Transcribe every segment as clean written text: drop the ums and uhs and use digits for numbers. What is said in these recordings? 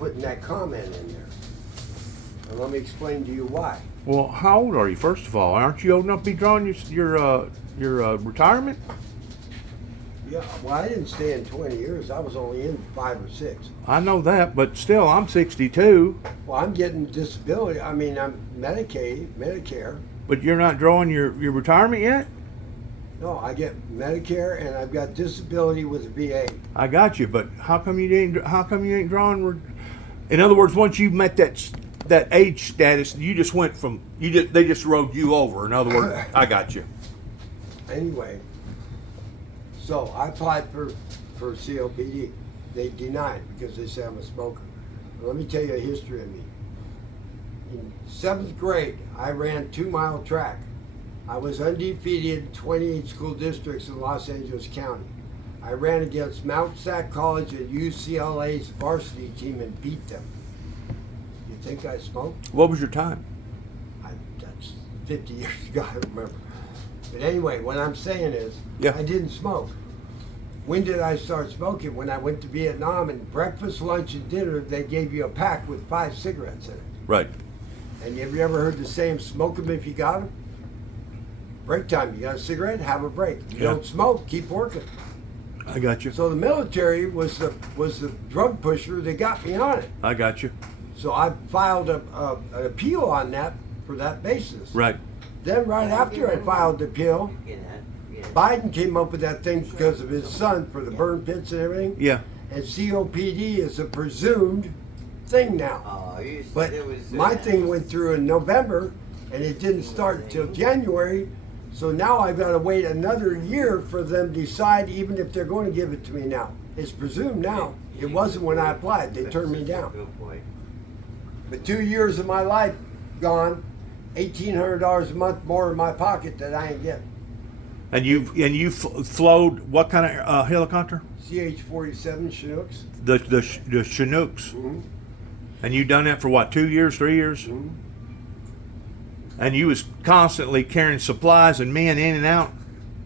putting that comment in there. And let me explain to you why. Well, how old are you? First of all, aren't you old enough to be drawing your retirement? Yeah, well, I didn't stay in 20 years. I was only in 5 or 6. I know that, but still, I'm 62. Well, I'm getting disability. I mean, I'm Medicare. But you're not drawing your retirement yet? No, I get Medicare and I've got disability with the VA. I got you, but how come you ain't drawing? In other words, once you met that age status, you just went from they just rode you over. In other words, I got you. Anyway, so I applied for COPD. They denied because they say I'm a smoker. Let me tell you a history of me. In 7th grade, I ran 2-mile track. I was undefeated in 28 school districts in Los Angeles County. I ran against Mount Sac College and UCLA's varsity team and beat them. You think I smoked? What was your time? That's 50 years ago, I remember. But anyway, what I'm saying is, yeah. I didn't smoke. When did I start smoking? When I went to Vietnam, and breakfast, lunch, and dinner, they gave you a pack with 5 cigarettes in it. Right. And have you ever heard the saying, smoke them if you got them? Break time, you got a cigarette, have a break. You don't smoke, keep working. I got you. So the military was the drug pusher that got me on it. I got you. So I filed an appeal on that for that basis. Right. Then right after I filed the appeal, Biden came up with that thing because of his son for the burn pits and everything. Yeah. And COPD is a presumed thing now. But my thing went through in November and it didn't start until January. So now I've got to wait another year for them to decide, even if they're going to give it to me now. It's presumed now. It wasn't when I applied. They turned me down. But 2 years of my life gone, $1,800 a month more in my pocket that I ain't getting. And you flowed what kind of helicopter? CH-47 Chinooks. The Chinooks. Mm-hmm. And you done that for what, 2 years, 3 years? Mm-hmm. And you was constantly carrying supplies and men in and out.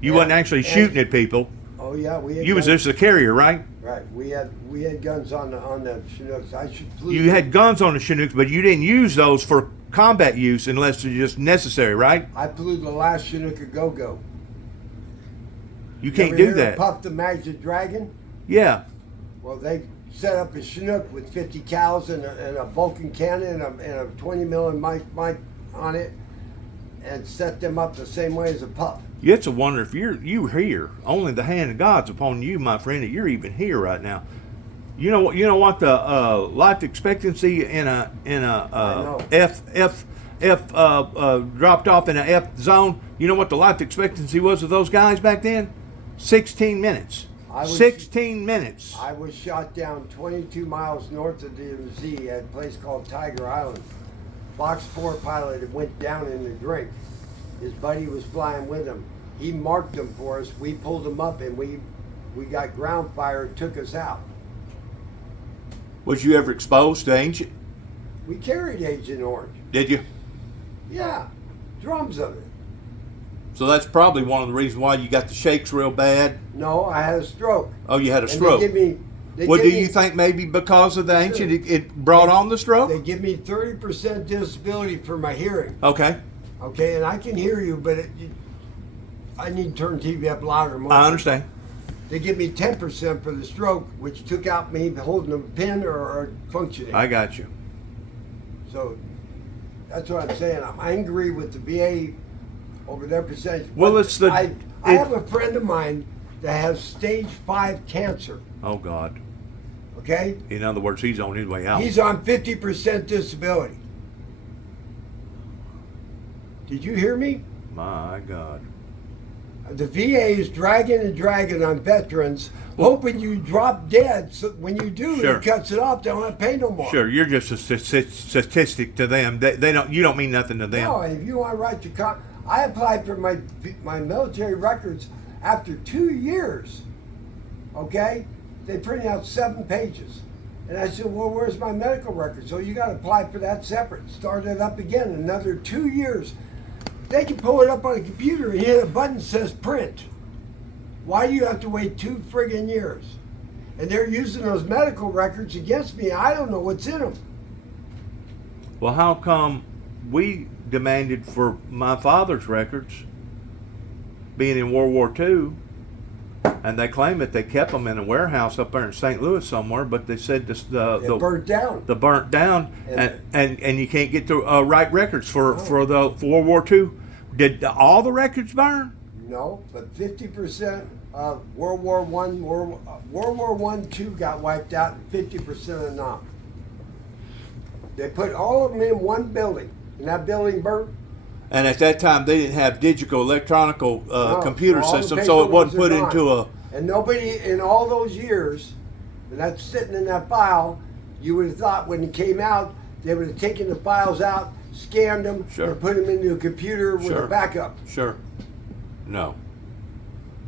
You wasn't actually shooting at people. Oh yeah, we had You was just a carrier, right? Right. We had guns on the Chinooks. You had guns on the Chinooks, but you didn't use those for combat use unless it's just necessary, right? I flew the last Chinook a go-go. You can't do that. Puff the Magic Dragon? Yeah. Well, they set up a Chinook with 50 cals and a Vulcan cannon and a 20 millimeter mic on it, and set them up the same way as a pup. It's a wonder if you here. Only the hand of God's upon you, my friend, that you're even here right now. You know what the life expectancy in a F dropped off in a F zone. You know what the life expectancy was of those guys back then? 16 minutes. 16 minutes. I was shot down 22 miles north of DMZ at a place called Tiger Island. Fox 4 pilot had went down in the drink. His buddy was flying with him. He marked them for us. We pulled them up and we got ground fire. It took us out. Was you ever exposed to Ancient? We carried Agent Orange. Did you? Yeah, drums of it. So that's probably one of the reasons why you got the shakes real bad. No, I had a stroke. Oh, you had a stroke. Well, do you think maybe because of the Ancient it brought on the stroke? They give me 30% disability for my hearing. Okay. Okay, and I can hear you, but I need to turn TV up louder more. I understand. They give me 10% for the stroke, which took out me holding a pen or functioning. I got you. So that's what I'm saying. I'm angry with the VA over their percentage. Well, I have a friend of mine that has stage 5 cancer. Oh, God. Okay? In other words, he's on his way out. He's on 50% disability. Did you hear me? My God. The VA is dragging on veterans, hoping you drop dead. So when you do, Sure. it cuts it off. They don't have to pay no more. Sure, you're just a statistic to them. They don't. You don't mean nothing to them. No, if you want to write your I applied for my military records after 2 years. Okay, they printed out 7 pages, and I said, "Well, where's my medical record?" So you got to apply for that separate. Start it up again. Another 2 years. They can pull it up on a computer and hit a button that says print. Why do you have to wait 2 friggin' years? and they're using those medical records against me. I don't know what's in them. Well, how come we demanded for my father's records, being in World War II, and they claim that they kept them in a warehouse up there in St. Louis somewhere, but they said It burnt down. the burnt down, and you can't get the right records for World War II. Did all the records burn? No, but 50% of World War I, II got wiped out, and 50% of not. They put all of them in one building, and that building burnt. And at that time, they didn't have digital electronical computer all the systems, so it wasn't put paperworks are into gone. a. And nobody in all those years, and that's sitting in that file, you would have thought when it came out, they would have taken the files out, scanned them, Sure. and put them into a computer with Sure. a backup. Sure. No.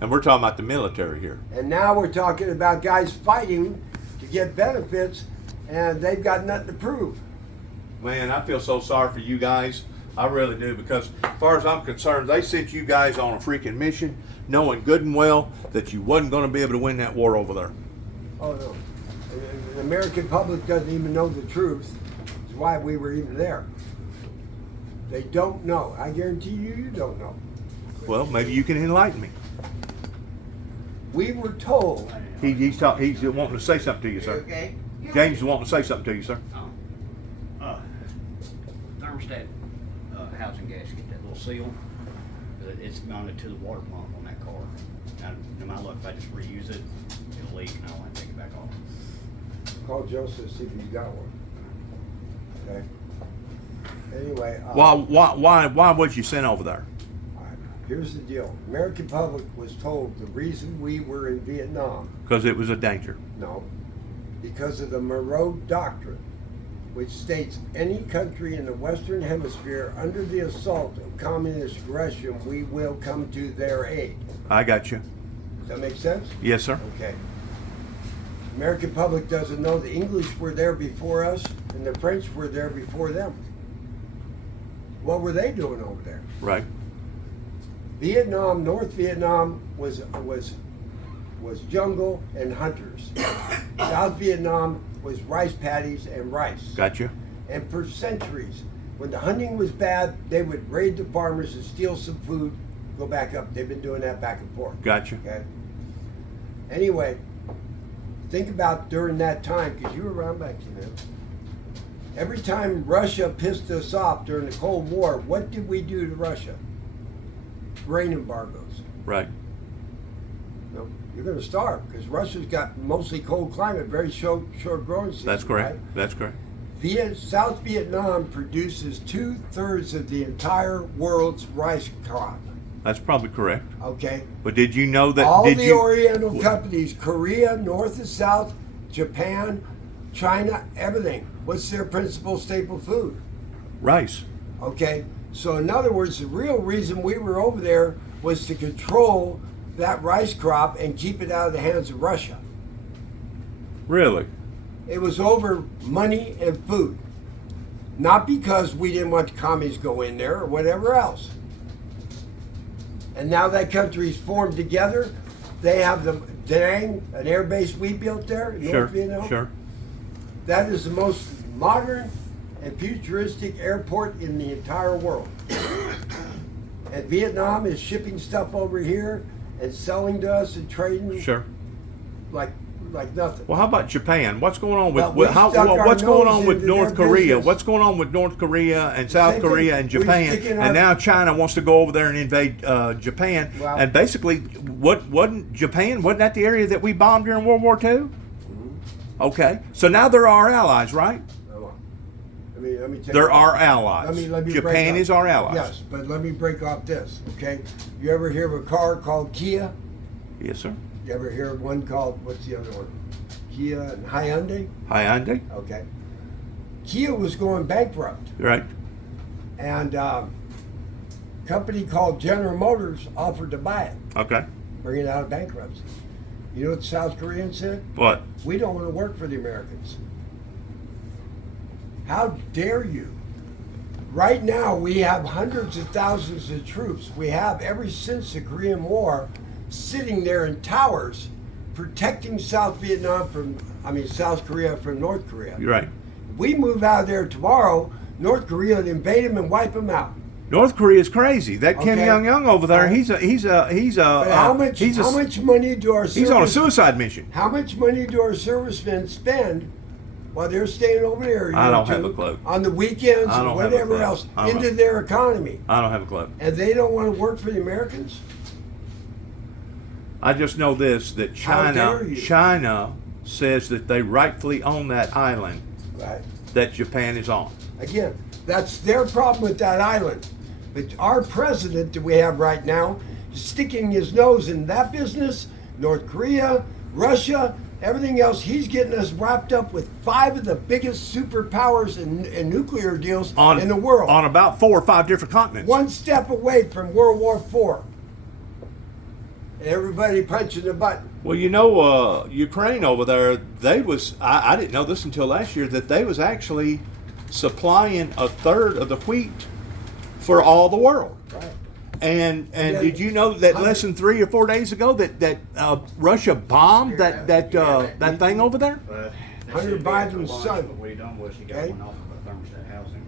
And we're talking about the military here. And now we're talking about guys fighting to get benefits, and they've got nothing to prove. Man, I feel so sorry for you guys. I really do, because as far as I'm concerned, they sent you guys on a freaking mission, knowing good and well that you wasn't going to be able to win that war over there. Oh no, the American public doesn't even know the truth. That's why we were even there. They don't know. I guarantee you don't know. Well, maybe you can enlighten me. We were told. He's wanting to say something to you, sir. Okay. James is wanting to say something to you, sir. Thermostat housing gasket, that little seal, it's mounted to the water pump on that car. Now, no matter what, if I just reuse it, it'll leak and I'll have to take it back off. Call Joseph, see if he's got one. Okay. Anyway. Why was you sent over there? All right, here's the deal. American public was told the reason we were in Vietnam. Because it was a danger. No, because of the Monroe Doctrine, which states any country in the Western Hemisphere under the assault of communist aggression, we will come to their aid. I got you. Does that make sense? Yes, sir. Okay. American public doesn't know the English were there before us and the French were there before them. What were they doing over there? Right. Vietnam, North Vietnam was jungle and hunters. South Vietnam was rice paddies and rice. Gotcha. And for centuries, when the hunting was bad, they would raid the farmers and steal some food, go back up. They've been doing that back and forth. Gotcha. Okay. Anyway, think about during that time, because you were around back then. Every time Russia pissed us off during the Cold War, what did we do to Russia? Grain embargoes. Right. No, you're going to starve because Russia's got mostly cold climate, very short growing season. That's correct. Right? That's correct. South Vietnam produces 2/3 of the entire world's rice crop. That's probably correct. Okay. But did you know that? All the Oriental companies, Korea, North and South, Japan, China, everything. What's their principal staple food? Rice. Okay. So in other words, the real reason we were over there was to control that rice crop and keep it out of the hands of Russia. Really? It was over money and food. Not because we didn't want the commies to go in there or whatever else. And now that country's formed together, they have the Dang, an air base we built there in North Vietnam. Sure. That is the most modern and futuristic airport in the entire world. And Vietnam is shipping stuff over here and selling to us and trading Sure. like nothing. Well, how about Japan? What's going on with Well, we stuck our what's going nose on with into North their Korea? business. What's going on with North Korea and South Same thing. Korea and We're Japan? sticking our- And now China wants to go over there and invade Japan. Well- And basically, wasn't Japan? Wasn't that the area that we bombed during World War II? Mm-hmm. Okay, so now they're our allies, right? Let me tell They're you. our allies. Let me break Japan off- is our allies. Yes, but let me break off this, okay? You ever hear of a car called Kia? Yes, sir. You ever hear of one called, what's the other one? Kia and Hyundai? Hyundai, Okay. Kia was going bankrupt, right? and company called General Motors offered to buy it, Okay. bring it out of bankruptcy. You know what the South Koreans said? What? We don't want to work for the Americans. How dare you? Right now, we have hundreds of thousands of troops. We have, ever since the Korean War, sitting there in towers protecting South Korea from North Korea. You're right. We move out of there tomorrow, North Korea would invade them and wipe them out. North Korea's crazy. That Kim Okay. Jong-un over there, Right. he's a But how much money do our he's on a service- suicide mission. How much money do our servicemen spend while they're staying over there? I don't have a clue. On the weekends I and don't have a whatever clue. else I don't into know. their economy, I don't have a clue. and they don't want to work for the Americans? I just know this, that How dare you. China says that they rightfully own that island Right. that Japan is on. Again, that's their problem with that island. But our president that we have right now is sticking his nose in that business, North Korea, Russia, everything else. He's getting us wrapped up with 5 of the biggest superpowers and nuclear deals in the world. On about 4 or 5 different continents. One step away from World War IV. And everybody punching the button. Well, you know, Ukraine over there, I didn't know this until last year, that they was actually supplying a third of the wheat for all the world. Right. And Yeah. did you know that less than 3 or 4 days ago that Russia bombed that thing over there? Hunter Biden's son. What he done was he got Okay. one off of a thermostat housing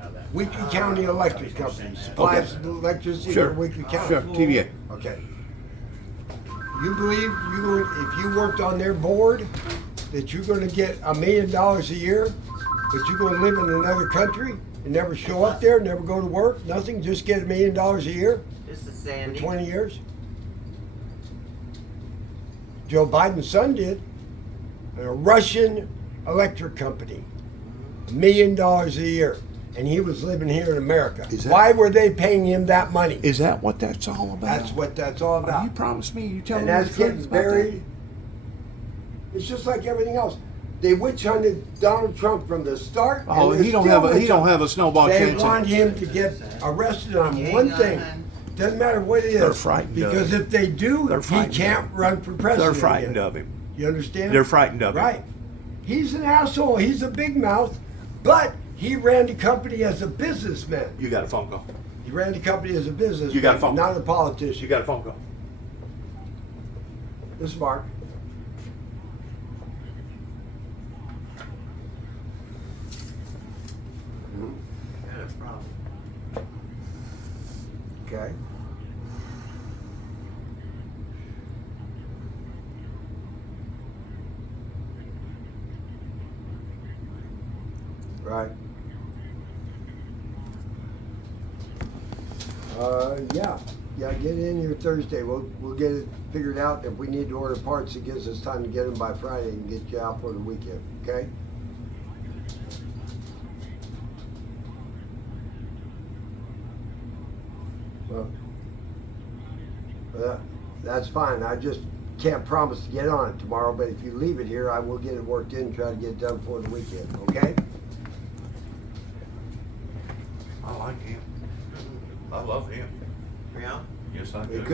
out of that. Weakley County Electric Company supplies electricity Sure. to Weakley County. Sure, TVA. Okay. You believe if you worked on their board that you're going to get $1 million a year, but you're going to live in another country and never show up there, never go to work, nothing, just get $1 million a year This is for Sandy. 20 years? Joe Biden's son did. A Russian electric company, $1 million a year, and he was living here in America. Is that- Why were they paying him that money? Is that what that's all about? That's what that's all about. You promised me. You tell And me that's the truth getting about that. buried. It's just like everything else. They witch hunted Donald Trump from the start. Oh, and they're he don't still have a witch hunting. a snowball They chance. want him to get arrested on Hang one on, thing. hon. Doesn't matter what it is. They're frightened of because him. if they do, They're he frightened can't of run for president. They're frightened again. of him. You understand? They're frightened of him. Right. He's an asshole. He's a big mouth, but he ran the company as a businessman. You got a phone call. He ran the company as a businessman. You got a phone. Not a politician. You got a phone call. This is Mark. Got a problem. Okay. Right. Yeah. Yeah, get in here Thursday. We'll get it figured out. If we need to order parts, it gives us time to get them by Friday and get you out for the weekend. Okay? Well, that's fine. I just can't promise to get on it tomorrow, but if you leave it here, I will get it worked in and try to get it done for the weekend. Okay? I like him. I love him. Yeah. Yes, I do. It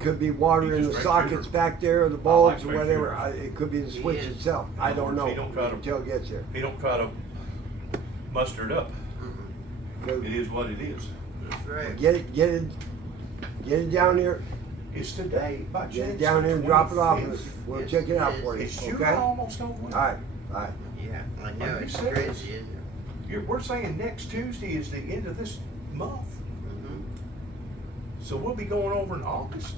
could be water He in the just sockets makes sure. back there, or the I bulbs, like or to make whatever. sure. It could be the He switch is. itself. I don't know He don't try to- until it gets here. He don't try to muster it up. So It is what it is. That's right. get it down here. It's today. By Get it chance, down the here and drop it off. And 25th. we'll Yes, check it out it for you. It's June Okay? All almost over. right. All right. Yeah, I know. Are you It's serious? crazy, isn't it? We're saying next Tuesday is the end of this month. Mm-hmm. So we'll be going over in August.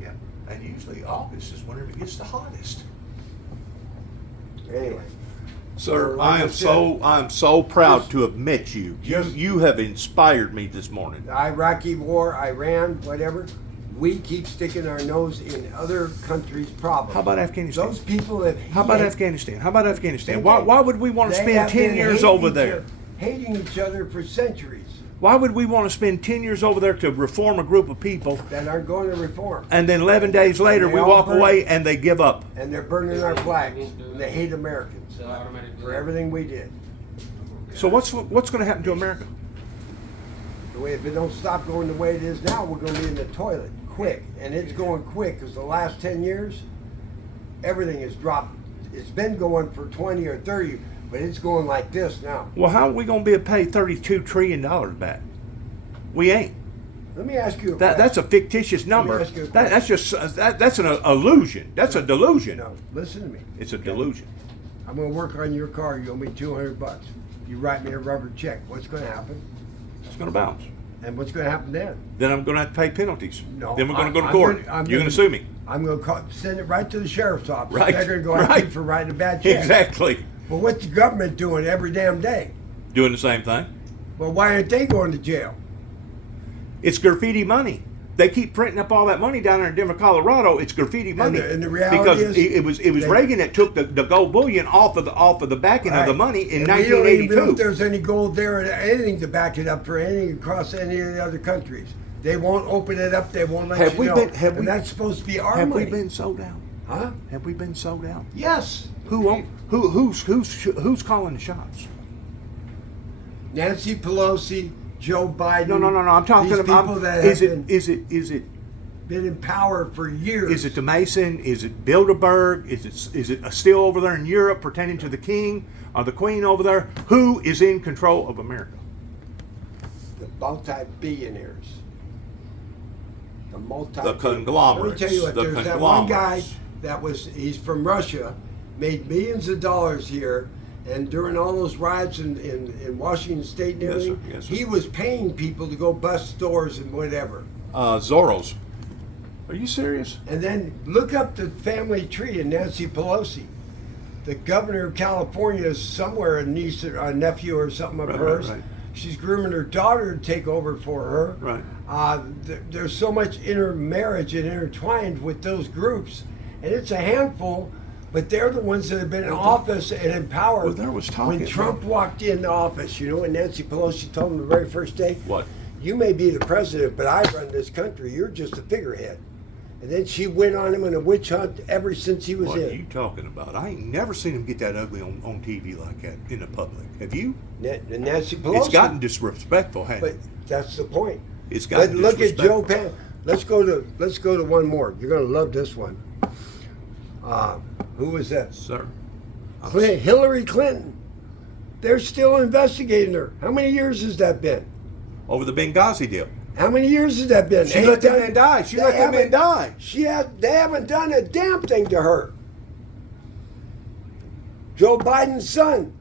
Yeah. And usually August is whenever it gets the hottest. Anyway. Sir, Like I I am so proud just- to have met you. just- You have inspired me this morning. The Iraqi war, Iran, whatever. We keep sticking our nose in other countries' problems. How about Afghanistan? Those people have. How about Afghanistan? How about Afghanistan? They- Why would we want to they spend have 10 been years hating over each there? other- hating each other for centuries Why would we want to spend 10 years over there to reform a group of people that aren't going to reform. and then 11 days later They we all walk burn- away and they give up? And they're burning our flags. And they hate Americans for everything we did. So what's going to happen to America? The way, if it don't stop going the way it is now, we're going to be in the toilet quick. And it's going quick because the last 10 years, everything has dropped. It's been going for 20 or 30, but it's going like this now. Well, how are we going to be able to pay $32 trillion back? We ain't. Let me ask you a That's a question. fictitious number. ask you a That's just that's an illusion. That's a delusion. No, listen to me. It's a delusion. I'm going to work on your car. You owe me $200. You write me a rubber check. What's going to happen? It's going to bounce. And what's going to happen then? Then I'm going to have to pay penalties. No, Then we're going to go to I'm court. gonna- I'm You're going gonna- to sue me. I'm going to send it right to the sheriff's office. Right, They're going to go after you right. for writing a bad check. Exactly. Well, what's the government doing every damn day? Doing the same thing. Well, why aren't they going to jail? It's graffiti money. They keep printing up all that money down there in Denver, Colorado. It's graffiti money. And the reality because is it was they- Reagan that took the gold bullion off of the backing of the Right. money in And we don't even know 1982. if there's any gold there or anything to back it up for anything across any of the other countries. They won't open it up. They won't let Have you we know. been- have and we- that's supposed to be our Have money. we been sold out? Huh? Have we been sold out? Yes. Who's calling the shots? Nancy Pelosi, Joe Biden. No. I'm talking these about. people that Is have it been in power for years. Is it the Mason? Is it Bilderberg? Is it still over there in Europe pertaining to the king or the queen over there? Who is in control of America? The multi-billionaires. The conglomerates. Let me tell you what, the there's that one guy conglomerates. he's from Russia, made millions of dollars here, and during all those riots in Washington State and Yes, sir. everything, Yes, sir. he was paying people to go bust stores and whatever. Zorros. Are you serious? And then look up the family tree of Nancy Pelosi. The governor of California is somewhere a niece or a nephew or something of Right, hers. right. She's grooming her daughter to take over for her. Right. There's so much intermarriage and intertwined with those groups, and it's a handful. But they're the ones that have been in office and in power. Well, there was talking. When Trump walked into office, you know what Nancy Pelosi told him the very first day? What? You may be the president, but I run this country. You're just a figurehead. And then she went on him in a witch hunt ever since he was What in. are you talking about? I ain't never seen him get that ugly on TV like that in the public. Have you? And Nancy Pelosi. It's gotten disrespectful, hasn't But it? that's the point. It's But gotten look at Joe disrespectful. Pan. Let's go to one more. You're gonna love this one. Who was that? Sir. Hillary Clinton. They're still investigating her. How many years has that been? Over the Benghazi deal. How many years has that been? She Ain't let that done- man die. She they let that man haven't- die. They haven't done a damn thing to her. Joe Biden's son.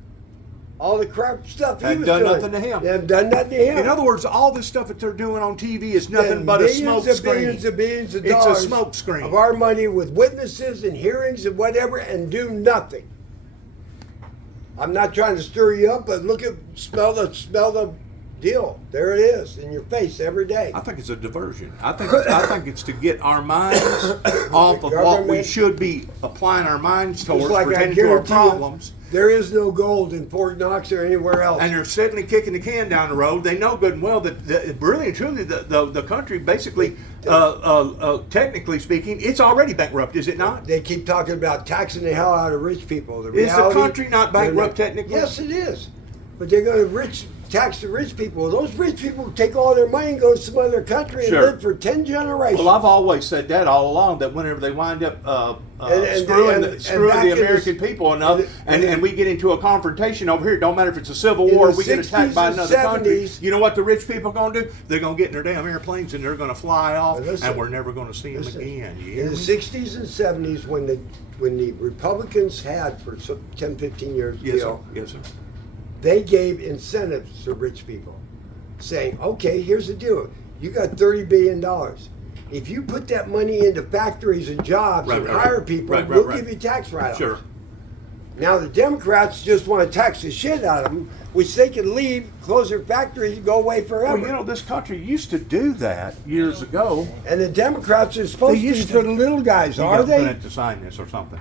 All the crap stuff he Hadn't was done doing. nothing to him. They haven't done nothing to him. In other words, all this stuff that they're doing on TV is nothing Spend but a millions smoke and screen. billions and billions of It's a dollars smoke screen. of our money with witnesses and hearings and whatever, and do nothing. I'm not trying to stir you up, but smell the deal. There it is in your face every day. I think it's a diversion. I think it's to get our minds off of what we government- should be applying our minds towards Just like I pertaining to our guarantee you, problems. there is no gold in Fort Knox or anywhere else. And they're suddenly kicking the can down the road. They know good and well that really and truly the country basically, technically speaking, it's already bankrupt, is it not? They keep talking about taxing the hell out of rich people. Is the country not they're bankrupt technically? Yes, it is. But they're going to tax the rich people. Those rich people take all their money and go to some other country and Sure. live for 10 generations. Well, I've always said that all along, that whenever they wind up And screwing back the in American the- people enough, and we get into a confrontation over here, it don't matter if it's a civil In war, the we get attacked 60s by and another country. 70s. You know what the rich people are going to do? They're going to get in their damn airplanes and they're going to fly off, Now listen. and we're never going to see them Listen, again. You hear in the me? 60s and 70s, when the Republicans had for 10, 15 years, Yes, sir. deal, Yes, sir. they gave incentives to rich people, saying, okay, here's the deal. You got $30 billion. If you put that money into factories and jobs Right, and right, hire right. people, Right, we'll right. give you tax write-offs. Sure. Now the Democrats just want to tax the shit out of them, which they can leave, close their factories, and go away forever. Well, you know, this country used to do that years ago. And the Democrats are supposed to be used for to- the little guys, You are got they? Bennett to sign this or something.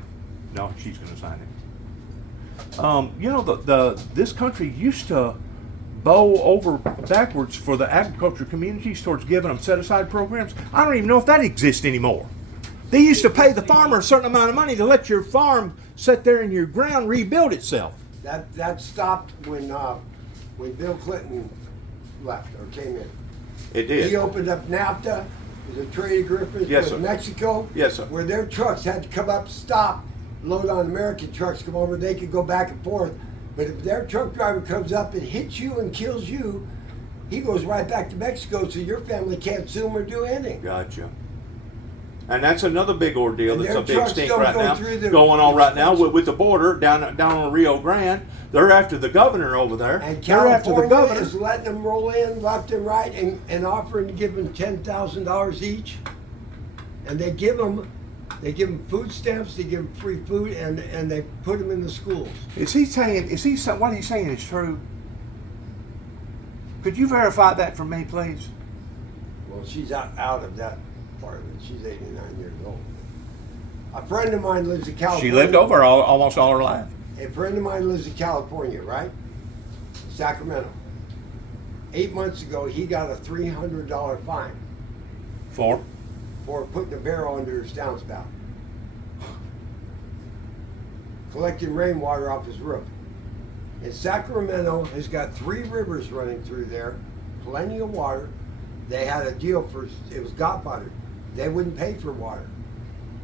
No, she's going to sign it. You know, this country used to bow over backwards for the agriculture communities towards giving them set-aside programs. I don't even know if that exists anymore. They used to pay the farmer a certain amount of money to let your farm sit there in your ground rebuild itself. That stopped when Bill Clinton left or came in. It He opened up NAFTA, the trade agreement Yes, with sir. Mexico, Yes, sir. where their trucks had to come up, stop, load on American trucks, come over, they could go back and forth. But if their truck driver comes up and hits you and kills you, he goes right back to Mexico, so your family can't sue him or do anything. Gotcha. And that's another big ordeal. And That's their a big trucks stink don't right go now. through the- Going on right now with the border down on Rio Grande. They're after the governor over there. And They're after the California governor. is letting them roll in left and right and offering to give them $10,000 each. And they give them food stamps, they give them free food, and they put them in the schools. Is he saying? What he's saying is true? Could you verify that for me, please? Well, she's out of that part of it. She's 89 years old. A friend of mine lives in California. She lived over almost all her life. A friend of mine lives in California, right? Sacramento. 8 months ago, he got a $300 fine For putting a barrel under his downspout, collecting rainwater off his roof. And Sacramento has got 3 rivers running through there, plenty of water. They had a deal it was Godfather. They wouldn't pay for water.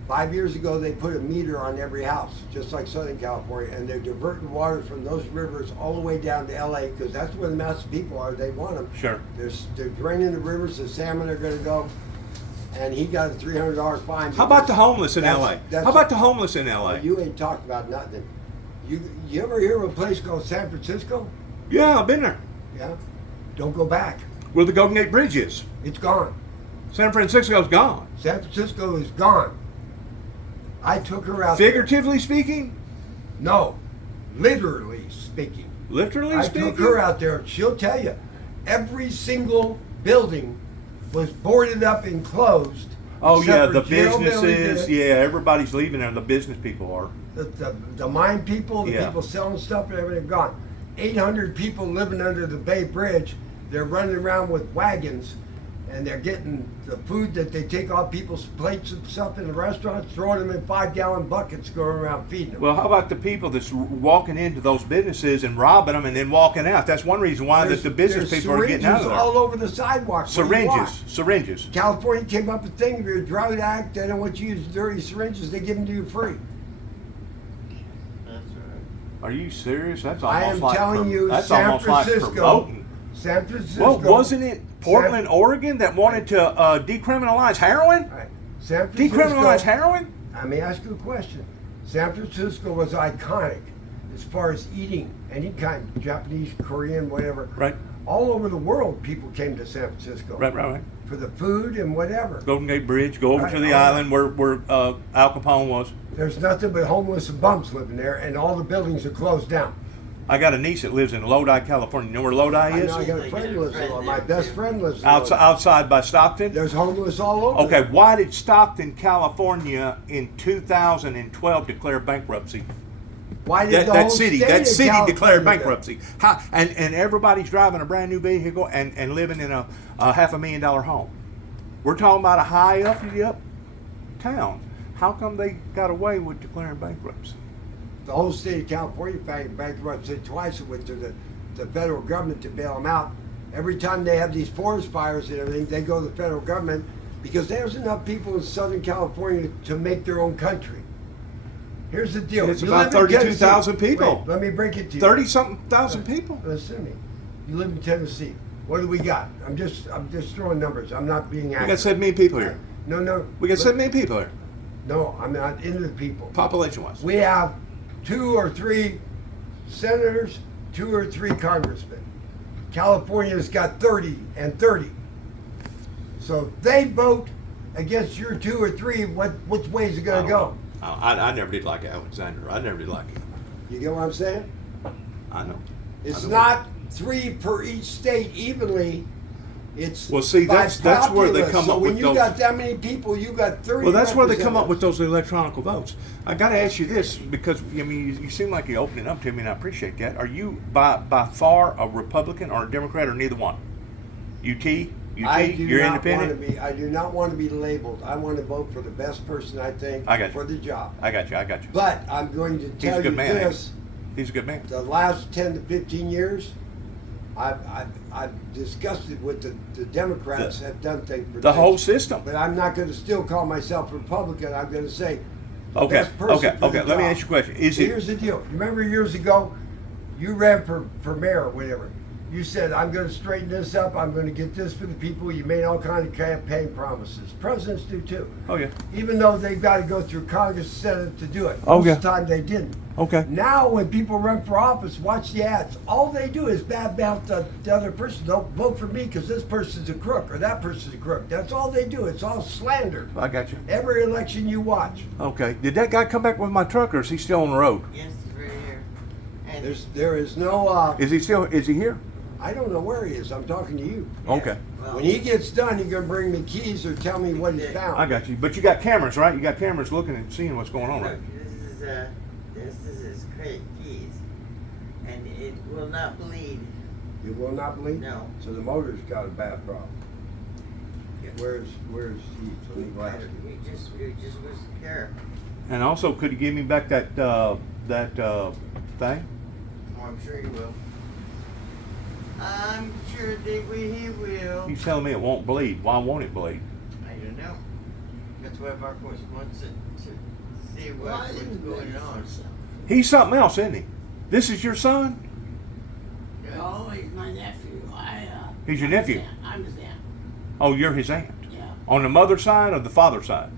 5 years ago, they put a meter on every house, just like Southern California, and they're diverting water from those rivers all the way down to LA, because that's where the massive people are. They want them. Sure. They're draining the rivers, the salmon are going to go. And he got a $300 fine. How about the homeless in LA? that's- How about the homeless in LA? You ain't talked about nothing. You ever hear of a place called San Francisco? Yeah, I've been there. Yeah. Don't go back. Where the Golden Gate Bridge is. It's gone. San Francisco's gone. San Francisco is gone. I took her out Figuratively speaking, there. No, literally speaking. literally I speaking. took her out there. She'll tell you, every single building was boarded up and closed. Oh except yeah, for the jail businesses. building, Yeah, everybody's leaving there. The business people are. The mine people, the Yeah. people selling stuff and everything gone. 800 people living under the Bay Bridge. They're running around with wagons, and they're getting the food that they take off people's plates and stuff in the restaurants, throwing them in 5-gallon buckets, going around feeding them. Well, how about the people that's walking into those businesses and robbing them and then walking out? That's one reason why the business there's people are getting out of syringes all there. over the sidewalk. where you walk. Syringes. California came up with a thing: if you're a drug addict, they don't want you to use dirty syringes. They give them to you free. That's right. Are you serious? That's I almost am like telling you, that's San almost like Francisco. promoting. San Francisco. Well, wasn't it Portland, Oregon, that wanted to decriminalize heroin? All right. San Francisco. Decriminalize heroin? Let me ask you a question. San Francisco was iconic as far as eating any kind, Japanese, Korean, whatever. Right. All over the world, people came to San Francisco Right. for the food and whatever. Golden Gate Bridge, go over Right, to the all right. island where Al Capone was. There's nothing but homeless and bums living there, and all the buildings are closed down. I got a niece that lives in Lodi, California. You know where Lodi I is? know I got a I friend got who a lives friend there. there, My best too. friend lives in Outside, Lodi. outside by Stockton? There's homeless all over. Okay, why did Stockton, California in 2012 declare bankruptcy? Why did the That whole city state of declared California bankruptcy. How, and everybody's driving a brand new vehicle and living in a $500,000 home. We're talking about a high up town. How come they got away with declaring bankruptcy? The whole state of California bankrupted twice. It went to the federal government to bail them out. Every time they have these forest fires and everything, they go to the federal government because there's enough people in Southern California to make their own country. Here's the deal. It's You about live in 32,000 Tennessee. people. Wait, let me break it to you. 30-something thousand people. Listen to me. You live in Tennessee. What do we got? I'm just throwing numbers. I'm not being We accurate. got 7 million people here. No. We got 7 million people here, No, I'm not into the people. population-wise. We have 2 or 3 senators, 2 or 3 congressmen. California's got 30 and 30. So if they vote against your 2 or 3, which way is it going to go? I never did like Alexander. I never did like him. You get what I'm saying? I know. It's I know. not 3 per each state evenly. It's Well, see, by that's where they populace. come so up when with you those. got that many people, you got 30. Well, that's where they come up with representatives. those electronic votes. I got to ask you this because I mean, you seem like you're opening up to me, and I appreciate that. Are you by far a Republican or a Democrat or neither one? UT, I do you're not independent. want to be. I do not want to be labeled. I want to vote for the best person I think I got you. for the job. I got you. But I'm going to He's tell a good you man. this: He's a good man. the last 10 to 15 years, I've disgusted with the Democrats have done things for The whole things. system. But I'm not going to still call myself Republican. I'm going to say the Okay, best person for the Let me job. ask you a question. Is So it? here's the deal. You remember years ago, you ran for mayor or whatever. You said, I'm going to straighten this up. I'm going to get this for the people. You made all kind of campaign promises. Presidents do too. Oh yeah. Even though they've got to go through Congress, Senate to do it. Oh, Most yeah. of the time they didn't. Okay. Now when people run for office, watch the ads. All they do is bad mouth the other person. Don't vote for me because this person's a crook or that person's a crook. That's all they do. It's all slander. I got you. Every election you watch. Okay. Did that guy come back with my truck, or is he still on the road? Yes, it's right here. And There is no, Is he here? I don't know where he is. I'm talking to you. Okay. well, When he gets done, he's going to bring me keys or tell me what he found. I got you. But you got cameras, right? You got cameras looking and seeing what's going on, right? look, this is his credit keys, and it will not bleed. It will not bleed? No. So the motor's got a bad problem. Where's he? Let me glass it. We just was care. And also, could you give me back that thing? Oh, I'm sure he will. I'm sure that he will. He's telling me it won't bleed. Why won't it bleed? I don't know. That's why Marcos wants it to see Well, I what's didn't going really on. think so. He's something else, isn't he? This is your son? No, he's my nephew. He's your I'm his nephew? aunt. I'm his aunt. Oh, you're his aunt. Yeah. On the mother's side or the father's side?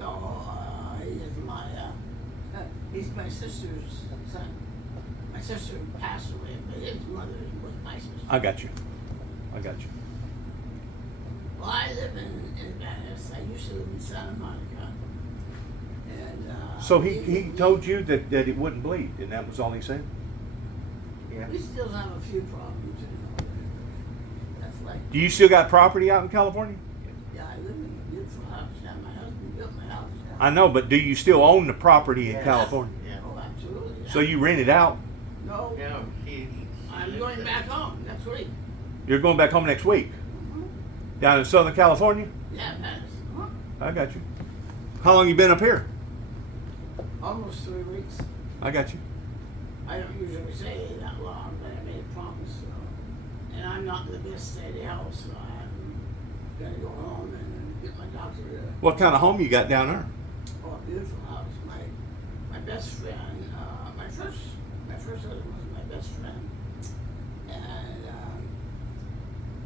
No, he's my sister's son. My sister passed away, but his mother was my sister. I got you. Well, I live in Venice. I used to live in Santa Monica. And, So he told you that it wouldn't bleed, and that was all he said? Yeah. we still have a few problems, you know. That's like, Do you still got property out in California? yeah, I live in a beautiful house. Yeah, my husband built my house. Yeah. I know, but do you still own the property in Yes. California? Yeah. Oh, absolutely. Yeah. So you rent it out? No, No, I'm going back home next week. You're going back home next week? Mhm. Down in Southern California? Yeah, Venice. Huh? I got you. How long you been up here? Almost 3 weeks. I got you. I don't usually stay that long, but I made a promise. So. And I'm not in the best state of health, so I'm gonna go home and get my doctor to. What kind of home you got down there? Oh, a beautiful house. My best friend. My first husband was my best friend, and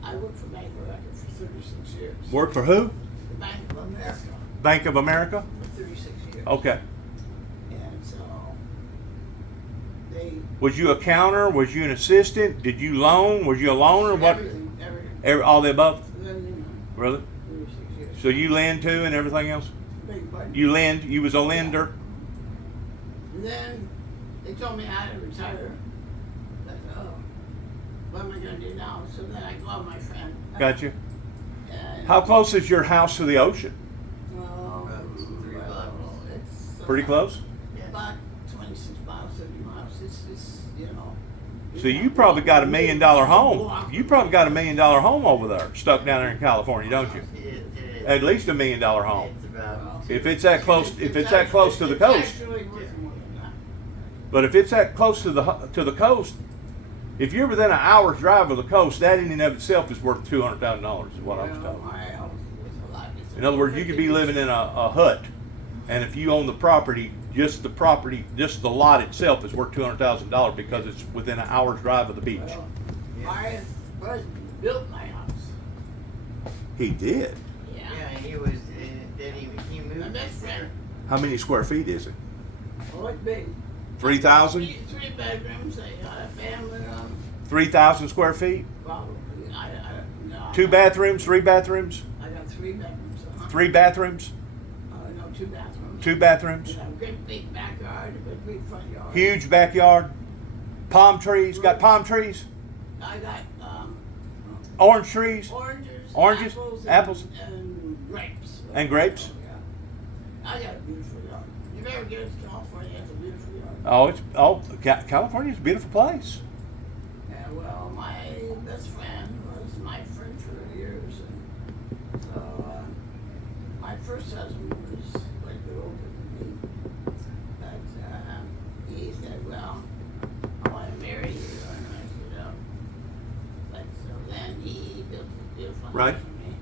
I worked for Bank of America for 36 years. Work for who? The Bank of America Bank of America? for 36 years. Okay. And so they. Was you a counter? Was you an assistant? Did you loan? Was you a loaner? What? Everything. All the above? Everything. Really? 36 years. So you lend too and everything else? Big budget. You lend? You was a lender? And then they told me I had to retire. I said, oh, what am I going to do now? So then I called my friend. Got you. And, How close is your house to the ocean? Well, About 3 well, miles. it's Pretty close? about 26 miles, 30 miles. It's you know. So you probably got $1 million home. You probably got $1 million home over there, stuck down there in California, don't you? At least $1 million home. It's about. If it's that close, if it's that close to the coast. It's actually worth more than that. But if it's that close to the coast, if you're within an hour's drive of the coast, that in and of itself is worth $200,000. Is what I was Well, told. my house was a lot. It's In other words, you could be living in a hut, and if you own the property, just the lot itself is worth $200,000 because it's within an hour's drive of the beach. Well, my husband built my house. He did. Yeah. Yeah, and he was. Then he moved. My best friend. How many square feet is it? Oh, it's big. 3,000? Three bedrooms. They got a family room. 3,000 square feet? Probably. No. 2 bathrooms? 3 bathrooms? I got 3 bedrooms. 3 bathrooms? No, 2 bathrooms. 2 bathrooms? We have a great big backyard, a great big front yard. Huge backyard? Palm trees? Got palm trees? I got Orange trees? oranges, apples? and grapes. And grapes? Yeah. I got a beautiful yard. If you ever get to California, it's a beautiful yard. California's a beautiful place. And well, my best friend was my friend for years, and so my first husband was quite a bit older than me. But he said, "Well, I want to marry you," and I said, "Oh." But so then he built a beautiful Right. house for me.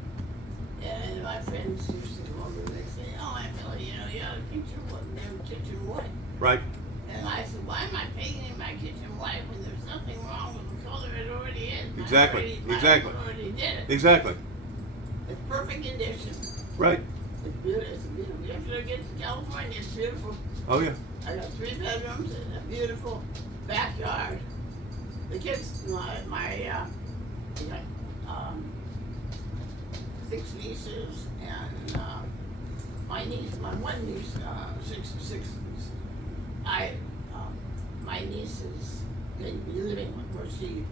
And my friends used to come over and they say, "Oh, Aunt Millie, you ought to paint your wood, their kitchen white." Right. And I said, "Why am I painting my kitchen white when there's nothing wrong with the color Exactly. I Exactly. already did it. Exactly. It's perfect condition. Right. It's beautiful. It's beautiful. You have to get to California. It's beautiful. Oh yeah. I got 3 bedrooms and a beautiful backyard. The kids, I got 6 nieces and my one niece, six. My niece is going to be living where she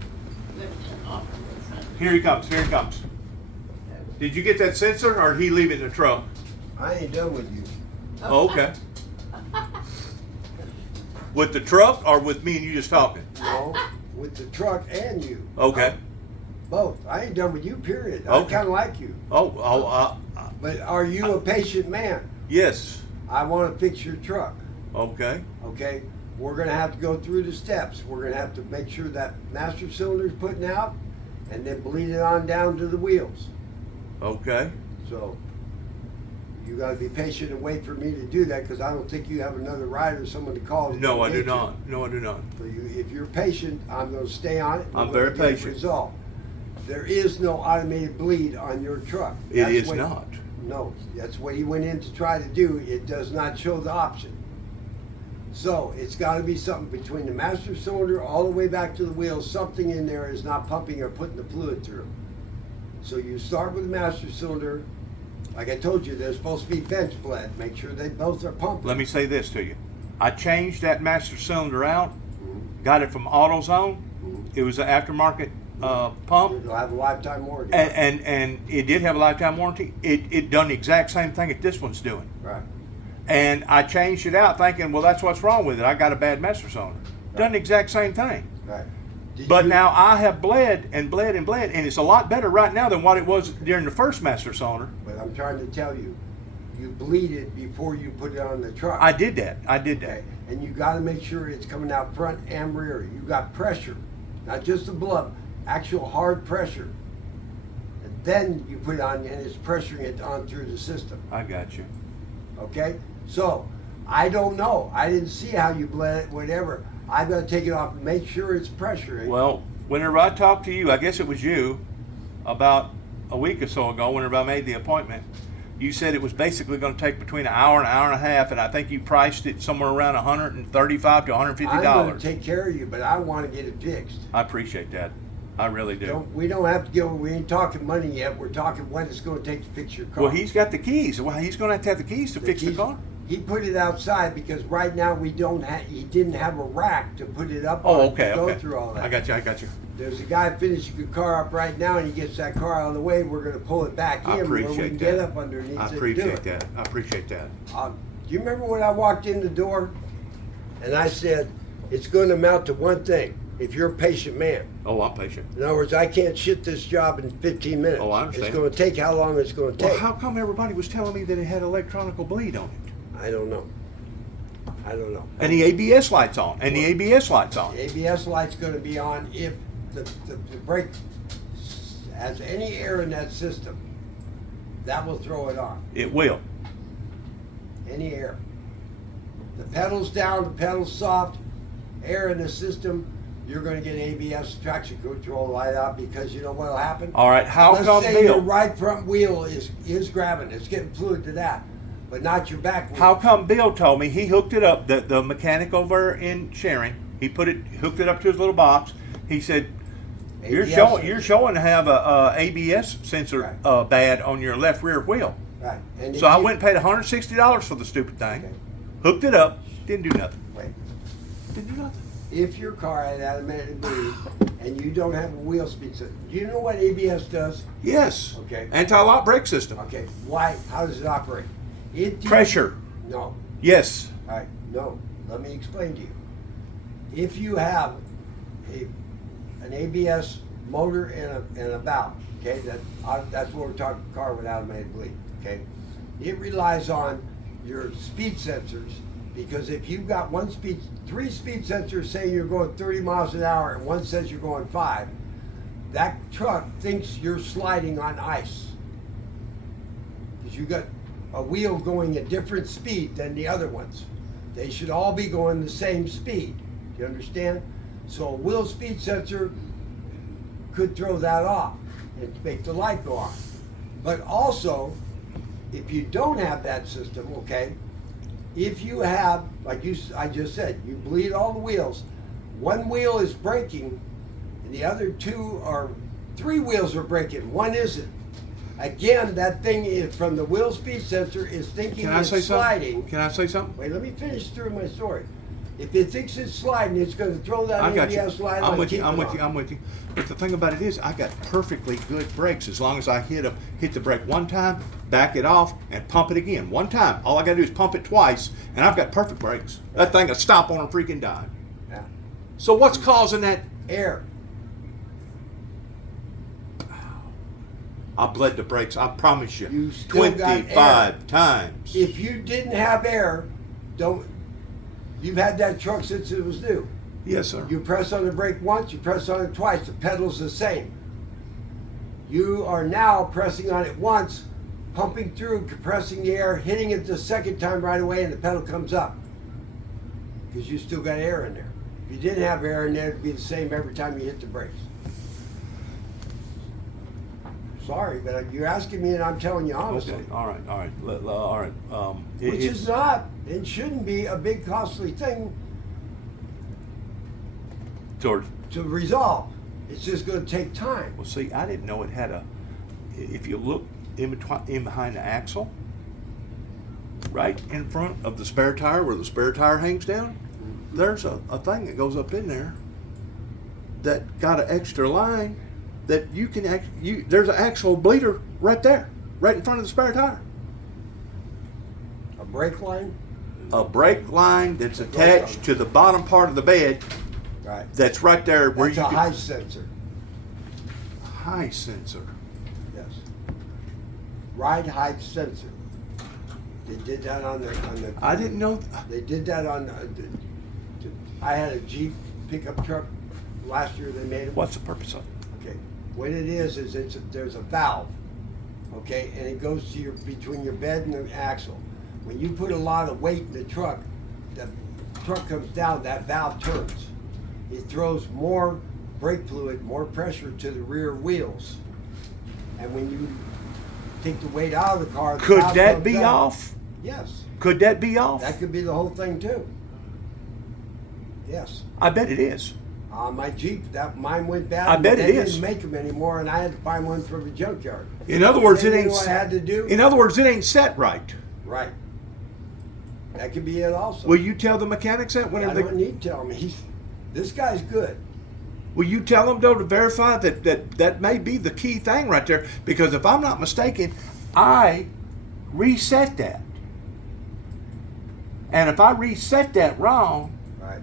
lived in Auckland with friends. Here he comes. Here he comes. Did you get that sensor, or did he leave it in the truck? I ain't done with you. Oh, okay. With the truck, or with me and you just talking? No, with the truck and you. Okay. Both. I ain't done with you, period. I Okay. kind of like you. But are you a patient man? Yes. I want to fix your truck. Okay. Okay? We're going to have to go through the steps. We're going to have to make sure that master cylinder's putting out and then bleed it on down to the wheels. Okay. So you got to be patient and wait for me to do that because I don't think you have another ride or someone to call. No, I do not. No, I do not. So if you're patient, I'm going to stay on it. I'm We're very gonna get it patient. resolved. There is no automated bleed on your truck. It That's is what- not. No, that's what he went in to try to do. It does not show the option. So it's got to be something between the master cylinder all the way back to the wheels. Something in there is not pumping or putting the fluid through. So you start with the master cylinder. Like I told you, they're supposed to be bench bled. Make sure they both are pumping. Let me say this to you. I changed that master cylinder out. Mhm. Got it from AutoZone. Mhm. It was an aftermarket pump. It'll have a lifetime warranty. And it did have a lifetime warranty. It done the exact same thing that this one's doing. Right. And I changed it out thinking, well, that's what's wrong with it. I got a bad master cylinder. Done the exact same thing. Right. Did But you- now I have bled and bled and bled, and it's a lot better right now than what it was during the first master cylinder. But I'm trying to tell you, you bleed it before you put it on the truck. I did that. I did that. Okay, and you got to make sure it's coming out front and rear. You got pressure, not just the blood, actual hard pressure. And then you put it on, and it's pressuring it on through the system. I got you. Okay, so I don't know. I didn't see how you bled it, whatever. I got to take it off and make sure it's pressuring. Well, whenever I talked to you, I guess it was you, about a week or so ago, whenever I made the appointment, you said it was basically going to take between an hour and a half, and I think you priced it somewhere around $135 to $150. I'm going to take care of you, but I want to get it fixed. I appreciate that. I really do. We don't have to go. We ain't talking money yet. We're talking what it's going to take to fix your car. Well, he's got the keys. Well, he's going to have the keys to fix the keys- car. He put it outside because right now we don't have. He didn't have a rack to put it up Oh, on okay, to go okay. through all that. I got you. I got you. There's a guy finishing your car up right now, and he gets that car out of the way. We're going to pull it back I in where we appreciate can that. get up underneath I it and do appreciate it. that. I appreciate that. Do you remember when I walked in the door, and I said, "It's going to amount to one thing. If you're a patient man." Oh, I'm patient. In other words, I can't shit this job in 15 minutes. Oh, I understand. It's going to take how long it's going to Well, take. how come everybody was telling me that it had electronical bleed on it? I don't know. I don't know. And the ABS lights on. And the ABS lights on. The ABS light's going to be on if the brake has any air in that system. That will throw it on. It will. Any air. The pedal's down, the pedal's soft, air in the system, you're going to get ABS traction control light out because you know what will happen? All right. How Let's come say your Bill? right front wheel is grabbing, it's getting fluid to that, but not your back wheel. How come Bill told me he hooked it up? The mechanic over in Sharon, he hooked it up to his little box. He said, "You're ABS showing sensor. to have a ABS sensor Right. bad on your left rear wheel." Right. And So if I you- went and paid $160 for the stupid thing. Okay. Hooked it up. Didn't do nothing. Wait. Didn't do nothing. If your car had automatic bleed and you don't have a wheel speed sensor, do you know what ABS does? Yes. Okay. Anti-lock brake system. Okay, why? How does it operate? Pressure. No. Yes. All right, no. Let me explain to you. If you have an ABS motor and a valve, okay, that's what we're talking car with automatic bleed, okay? It relies on your speed sensors because if you've got three speed sensors saying you're going 30 miles an hour and one says you're going 5, that truck thinks you're sliding on ice. Because you got a wheel going a different speed than the other ones. They should all be going the same speed. Do you understand? So a wheel speed sensor could throw that off and make the light go on. But also, if you don't have that system, okay, if you have, I just said, you bleed all the wheels, one wheel is breaking, and the other three wheels are breaking, one isn't. Again, that thing is from the wheel speed sensor is thinking it's sliding. Can I say something? Wait, let me finish through my story. If it thinks it's sliding, it's going to throw that I got you. ABS light on. I'm with you. But the thing about it is, I got perfectly good brakes as long as I hit the brake one time, back it off, and pump it again. One time. All I got to do is pump it twice, and I've got perfect brakes. That thing will stop on a freaking dime. Yeah. So what's causing that? Air. I bled the brakes. I promise you. You still got 25 times. If you didn't have air, you've had that truck since it was new. Yes, sir. You press on the brake once, you press on it twice, the pedal's the same. You are now pressing on it once, pumping through, compressing the air, hitting it the second time right away, and the pedal comes up. Because you still got air in there. If you didn't have air in there, it'd be the same every time you hit the brakes. Sorry, but you're asking me and I'm telling you honestly. Okay. All right. Which is not, and shouldn't be, a big costly thing George. to resolve. It's just going to take time. Well, see, I didn't know it had a. If you look in behind the axle, right in front of the spare tire, where the spare tire hangs down, there's a thing that goes up in there that got an extra line that you can there's an actual bleeder right there, right in front of the spare tire. A brake line? A brake line that's attached to the bottom part of the bed. Right. That's right there where That's you a can, high sensor. high sensor. Yes. Ride height sensor. They did that on the. I didn't know. They did that on. I had a Jeep pickup truck last year. They made it. What's the purpose of it? Okay. What it is there's a valve. Okay, and it goes to between your bed and the axle. When you put a lot of weight in the truck comes down. That valve turns. It throws more brake fluid, more pressure to the rear wheels. And when you take the weight out of the car, Could valve that comes be out. off? Yes. Could that be off? That could be the whole thing too. Yes. I bet it is. My Jeep, mine went bad. I bet they it is. didn't make them anymore, and I had to find one from a junkyard. In other words, And it you ain't. know what I had to do? In other words, it ain't set right. Right. That could be it also. Will you tell the mechanics that I whenever don't need to tell him. This guy's good. Will you tell them though to verify that may be the key thing right there? Because if I'm not mistaken, I reset that, and if I reset that wrong, Right.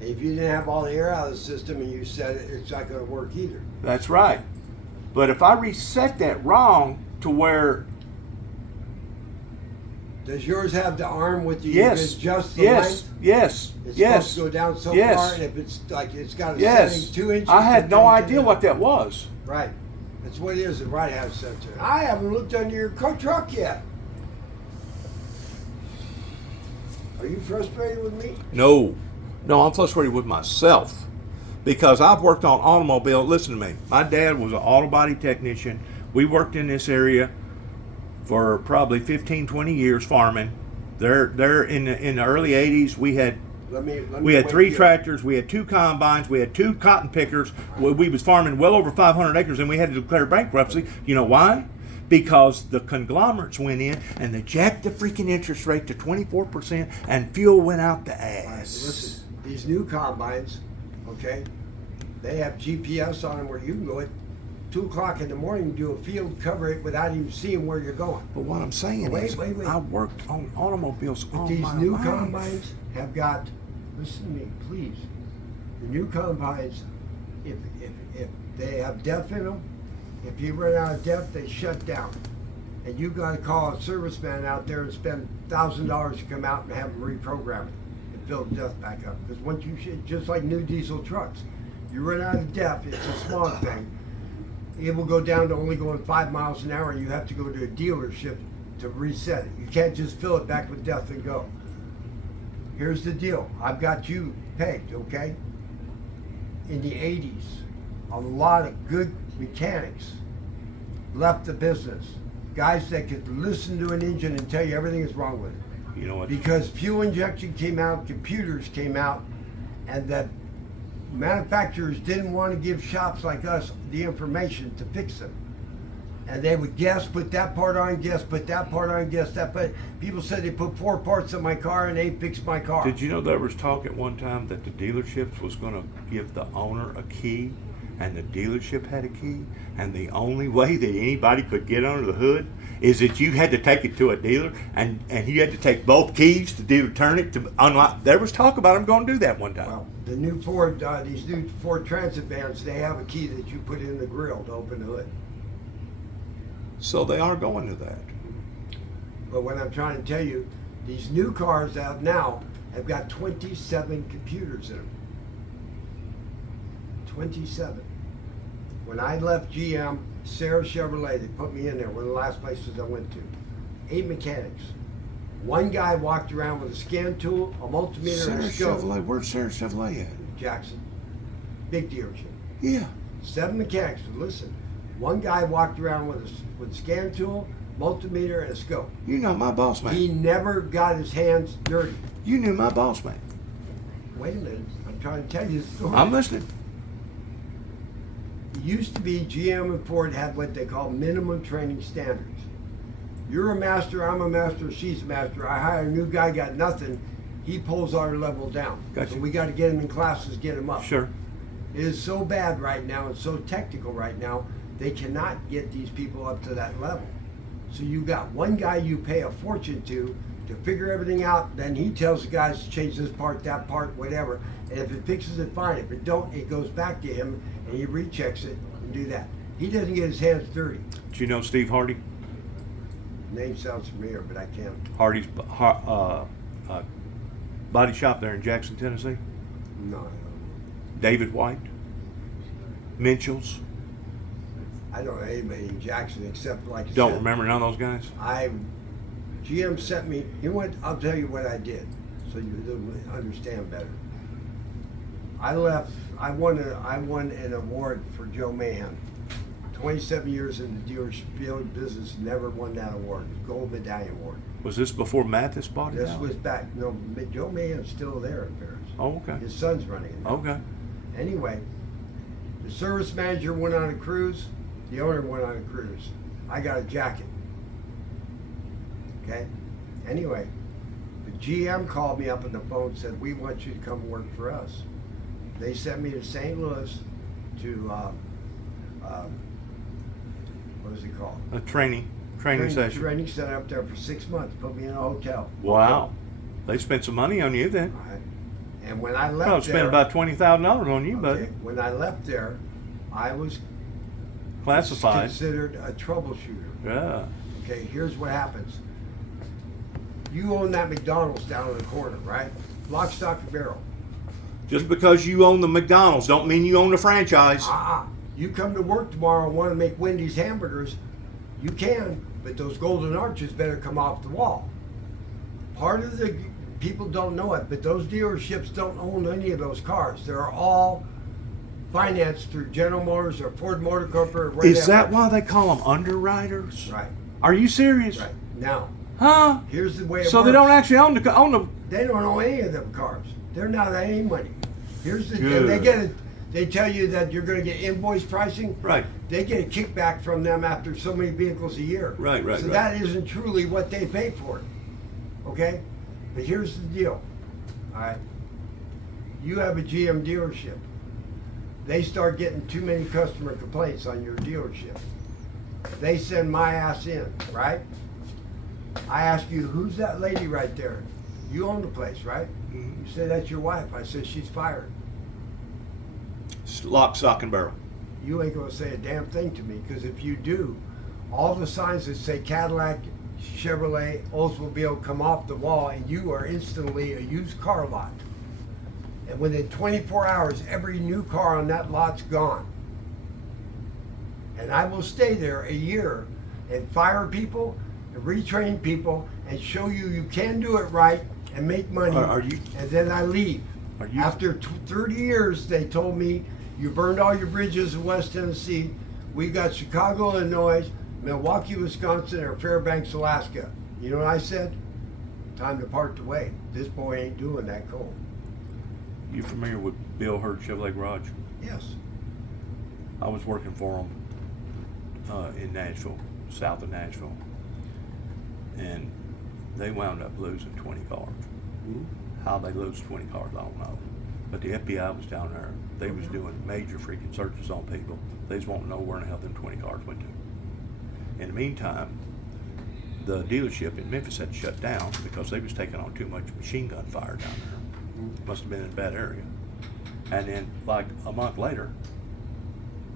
If you didn't have all the air out of the system and you said it's not going to work either. that's right. But if I reset that wrong to where Does yours have the arm with the yes, adjust the yes, length? yes, It's yes, supposed to go down so yes. far, and if it's like it's got a yes. setting 2 inches. I had no then idea what that was. Right. That's what it is. The right half sensor. I haven't looked under your truck yet. Are you frustrated with me? No, I'm frustrated with myself because I've worked on automobile. Listen to me. My dad was an auto body technician. We worked in this area for probably 15, 20 years farming. There in the early 80s, we had Let me we had wait 3 here. tractors, we had 2 combines, we had 2 cotton pickers. We was farming well over 500 acres, and we had to declare bankruptcy. You know why? Because the conglomerates went in and they jacked the freaking interest rate to 24%, and fuel went out the All right, ass. listen, these new combines, okay, they have GPS on them where you can go at 2 o'clock in the morning and do a field cover it without even seeing where you're going. But what I'm saying is, Wait. I worked on automobiles But all these my new life. combines have got, listen to me, please. The new combines, if they have DEF in them, if you run out of DEF, they shut down. And you got to call a serviceman out there and spend $1,000 to come out and have them reprogram it and fill the DEF back up. Because once you just like new diesel trucks, you run out of DEF, it's a small thing. It will go down to only going 5 miles an hour. You have to go to a dealership to reset it. You can't just fill it back with DEF and go. Here's the deal. I've got you pegged, okay? In the 80s, a lot of good mechanics left the business. Guys that could listen to an engine and tell you everything is wrong with it. You know what? Because fuel injection came out, computers came out, and the manufacturers didn't want to give shops like us the information to fix them. And they would guess, put that part on, guess, put that part on, guess that. But people said they put 4 parts on my car and they fixed my car. Did you know there was talk at one time that the dealerships was going to give the owner a key, and the dealership had a key, and the only way that anybody could get under the hood is that you had to take it to a dealer, and you had to take both keys to turn it to unlock. There was talk about them going to do that one time. Well, the new Ford, these new Ford Transit vans, they have a key that you put in the grill to open the hood. So they are going to that. But what I'm trying to tell you, these new cars out now have got 27 computers in them. 27. When I left GM, Sarah Chevrolet, they put me in there, one of the last places I went to. 8 mechanics. One guy walked around with a scan tool, a multimeter, and a scope. Where's Sarah Chevrolet at? Jackson. Big dealership. Yeah. 7 mechanics. Listen, one guy walked around with a scan tool, multimeter, and a scope. You know my boss man. He never got his hands dirty. You knew my boss man. Wait a minute. I'm trying to tell you the story. I'm listening. It used to be GM and Ford had what they call minimum training standards. You're a master, I'm a master, she's a master. I hire a new guy, got nothing. He pulls our level down. Gotcha. So we got to get him in classes, get him up. Sure. It is so bad right now and so technical right now, they cannot get these people up to that level. So you got one guy you pay a fortune to figure everything out, then he tells the guys to change this part, that part, whatever. And if it fixes it, fine. If it don't, it goes back to him and he rechecks it and do that. He doesn't get his hands dirty. Do you know Steve Hardy? Name sounds familiar, but I can't. Hardy's body shop there in Jackson, Tennessee. No, I don't know. David White. Mitchell's. I don't know anybody in Jackson except like I Don't said, remember none of those guys? GM sent me, you know what, I'll tell you what I did so you understand better. I won an award for Joe Mahan. 27 years in the dealership business, never won that award. Gold medallion award. Was this before Mathis bought it? This out? was back, no, Joe Mahan's still there in Paris. Oh, okay. His son's running it now. Okay. Anyway, the service manager went on a cruise, the owner went on a cruise. I got a jacket. Okay? Anyway, the GM called me up on the phone and said, we want you to come work for us. They sent me to St. Louis to, what is it called? A training session. Training center up there for 6 months, put me in a hotel. Wow. They spent some money on you then. All right. And when I left Well, spent about $20,000 on you, buddy. when I left there, I was Classified. considered a troubleshooter. Yeah. Okay, here's what happens. You own that McDonald's down in the corner, right? Lock, stock, and barrel. Just because you own the McDonald's don't mean you own the franchise. You come to work tomorrow and want to make Wendy's hamburgers, you can, but those golden arches better come off the wall. Part of the people don't know it, but those dealerships don't own any of those cars. They're all financed through General Motors or Ford Motor Corp or whatever. Is that why they call them underwriters? Right, Are you serious? right. Now, Huh? here's the way it So works. they don't actually own the. They don't own any of them cars. They're not any money. Here's the Good. they get it. They tell you that you're going to get invoice pricing. Right. They get a kickback from them after so many vehicles a year. Right. So that isn't truly what they pay for it. Okay? But here's the deal. All right. You have a GM dealership. They start getting too many customer complaints on your dealership. They send my ass in, right? I ask you, who's that lady right there? You own the place, right? Mhm. You say that's your wife. I said she's fired. Lock, stock, and barrel. You ain't gonna say a damn thing to me, because if you do, all the signs that say Cadillac, Chevrolet, Oldsmobile come off the wall, and you are instantly a used car lot. And within 24 hours, every new car on that lot's gone. And I will stay there a year and fire people, and retrain people, and show you you can do it right and make money. Are you- And then I leave. Are you? After 30 years, they told me, You burned all your bridges in West Tennessee. We got Chicago, Illinois, Milwaukee, Wisconsin, or Fairbanks, Alaska. You know what I said? Time to part the way. This boy ain't doing that coal. You familiar with Bill Hurd Chevrolet Garage? Yes. I was working for him in Nashville, south of Nashville, and they wound up losing 20 cars. Mhm. How they lose 20 cars, I don't know. But the FBI was down there. They was doing major freaking searches on people. They just won't know where in the hell them 20 cars went to. In the meantime, the dealership in Memphis had shut down because they was taking on too much machine gun fire down there. Must have been in a bad area. And then, like a month later,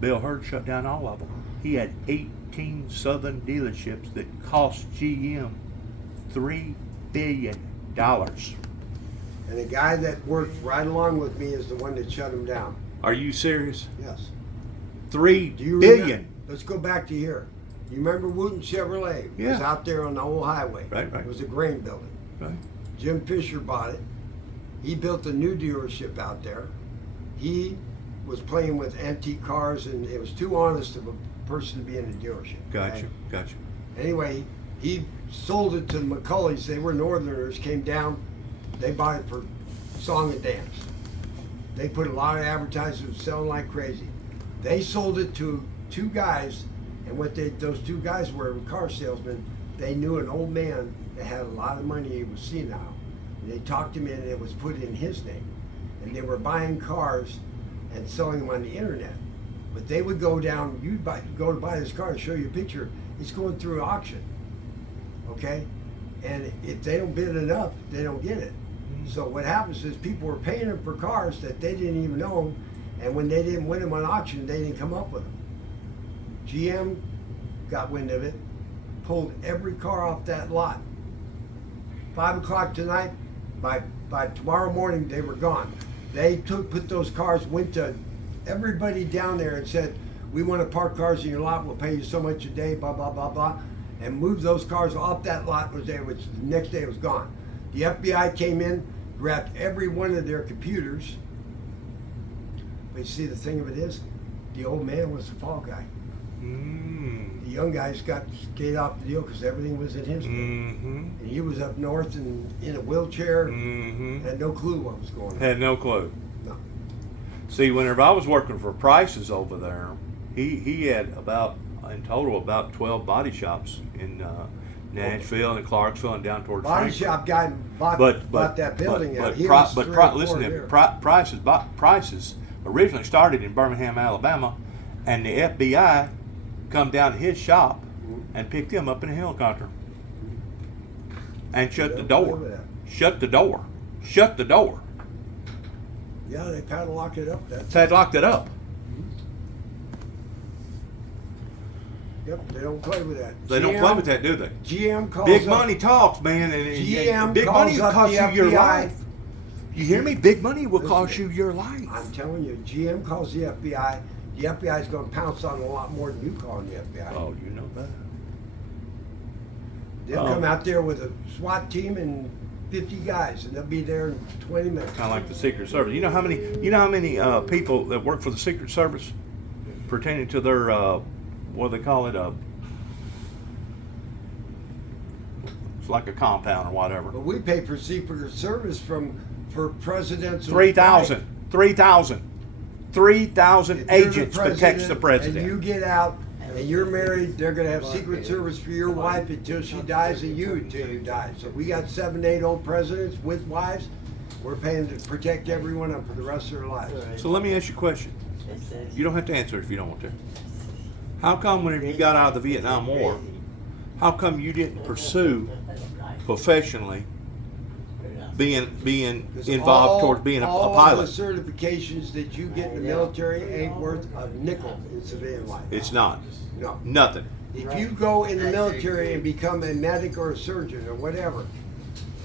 Bill Hurd shut down all of them. He had 18 southern dealerships that cost GM $3 billion. And the guy that worked right along with me is the one that shut him down. Are you serious? Yes. $3 Do you billion. remember? Let's go back to here. You remember Wooten Chevrolet? It was Yeah. out there on the old highway. Right. It was a grain building. Right. Jim Fisher bought it. He built a new dealership out there. He was playing with antique cars, and it was too honest of a person to be in a dealership. Gotcha. okay? Gotcha. Anyway, he sold it to the McCulleys. They were Northerners, came down. They bought it for song and dance. They put a lot of advertisements, selling like crazy. They sold it to two guys, and those two guys were car salesmen. They knew an old man that had a lot of money. He was senile. And they talked him in, and it was put in his name. And they were buying cars and selling them on the internet. But they would go down, go to buy this car, and show you a picture. It's going through auction. Okay? And if they don't bid it up, they don't get it. So what happens is people were paying them for cars that they didn't even own, and when they didn't win them on auction, they didn't come up with them. GM got wind of it, pulled every car off that lot. 5 o'clock tonight, by tomorrow morning, they were gone. They put those cars, went to everybody down there and said, we want to park cars in your lot, we'll pay you so much a day, blah, blah, blah, blah, and moved those cars off that lot, which the next day it was gone. The FBI came in, grabbed every one of their computers. But you see, the thing of it is, the old man was the fall guy. The young guys got skate off the deal because everything was in his name. And he was up north and in a wheelchair, had no clue what was going on. Had no clue. No. See, whenever I was working for Price's over there, he had in total about 12 body shops in Nashville and Clarksville and down towards Body Frankfort. shop guy bought that building out. Listen to Price's originally started in Birmingham, Alabama, and the FBI come down to his shop and picked him up in a helicopter and shut the door. Shut the door. Shut the door. Yeah, they padlocked it up. Padlocked it up. Yep, they don't play with that. They don't play with that, do they? GM calls Big up, money talks, man. And GM big calls money will up cost the you your FBI. life. You hear me? Big money will Listen, cost you your life. I'm telling you, GM calls the FBI. The FBI is going to pounce on a lot more than you calling the FBI. Oh, you know that. They'll come out there with a SWAT team and 50 guys, and they'll be there in 20 minutes. Kind of like the Secret Service. You know how many people that work for the Secret Service pertaining to their what do they call it? It's like a compound or whatever. But we pay for Secret Service for presidents. 3,000 agents protects the president. And you get out and you're married, they're going to have Secret Service for your wife until she dies and you until you die. So we got 7, 8 old presidents with wives. We're paying to protect every one of them for the rest of their lives. So let me ask you a question. You don't have to answer it if you don't want to. How come whenever you got out of the Vietnam War, how come you didn't pursue professionally being involved towards being a all pilot? All of the certifications that you get in the military ain't worth a nickel in civilian life. It's not. No. Nothing. If you go in the military and become a medic or a surgeon or whatever,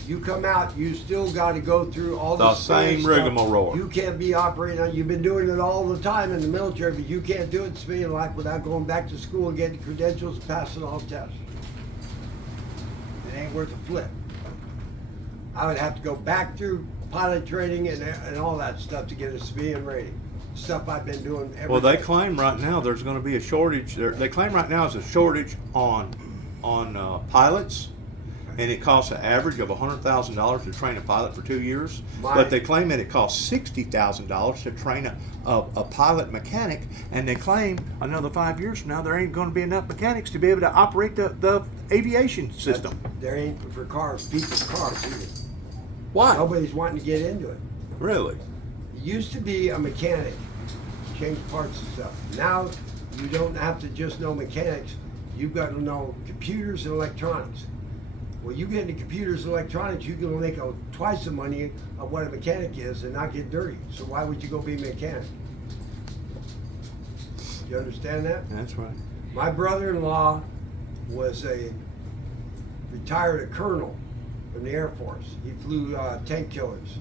you come out, you still got to go through all The civilian same stuff. rigmarole. You can't be operating on, you've been doing it all the time in the military, but you can't do it in civilian life without going back to school and getting credentials and passing all tests. It ain't worth a flip. I would have to go back through pilot training and all that stuff to get a civilian rating. stuff I've been doing every Well, they day. claim right now there's going to be a shortage. They claim right now there's a shortage on pilots, and it costs an average of $100,000 to train a pilot for 2 years. But they claim that it costs $60,000 to train a pilot mechanic, and they claim another 5 years from now there ain't going to be enough mechanics to be able to operate the aviation system. There ain't for cars, people's cars either. Why? Nobody's wanting to get into it. Really? It used to be a mechanic, change parts and stuff. Now you don't have to just know mechanics. You've got to know computers and electronics. Well, you get into computers and electronics, you can make twice the money of what a mechanic is and not get dirty. So why would you go be a mechanic? You understand that? That's right. My brother-in-law was retired colonel from the Air Force. He flew tank killers,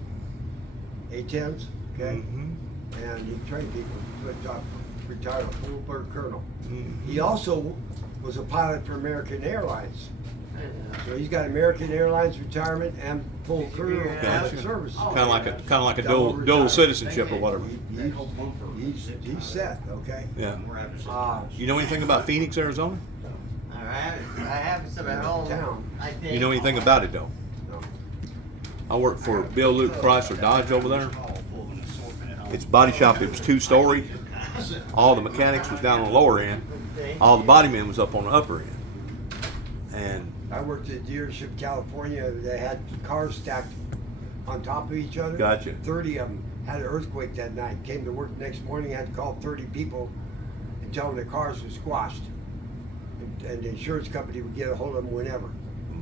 A-10s, okay? Mm-hmm. And he trained people. He retired a full-bird colonel. Mm-hmm. He also was a pilot for American Airlines. So he's got American Airlines retirement and full colonel Gotcha. service. Kind of like a Double dual retired. citizenship or whatever. He's set, okay? Yeah. We're having a Uh, You know anything about Phoenix, Arizona? I have some at home. Town. I think. You know anything about it though? No. I worked for Bill Luke Chrysler Dodge over there. Its body shop, it was 2-story. All the mechanics was down on the lower end. All the body men was up on the upper end. And I worked at a dealership in California. They had cars stacked on top of each other. Gotcha. 30 of them had an earthquake that night. Came to work the next morning, had to call 30 people and tell them the cars were squashed. And the insurance company would get a hold of them whenever.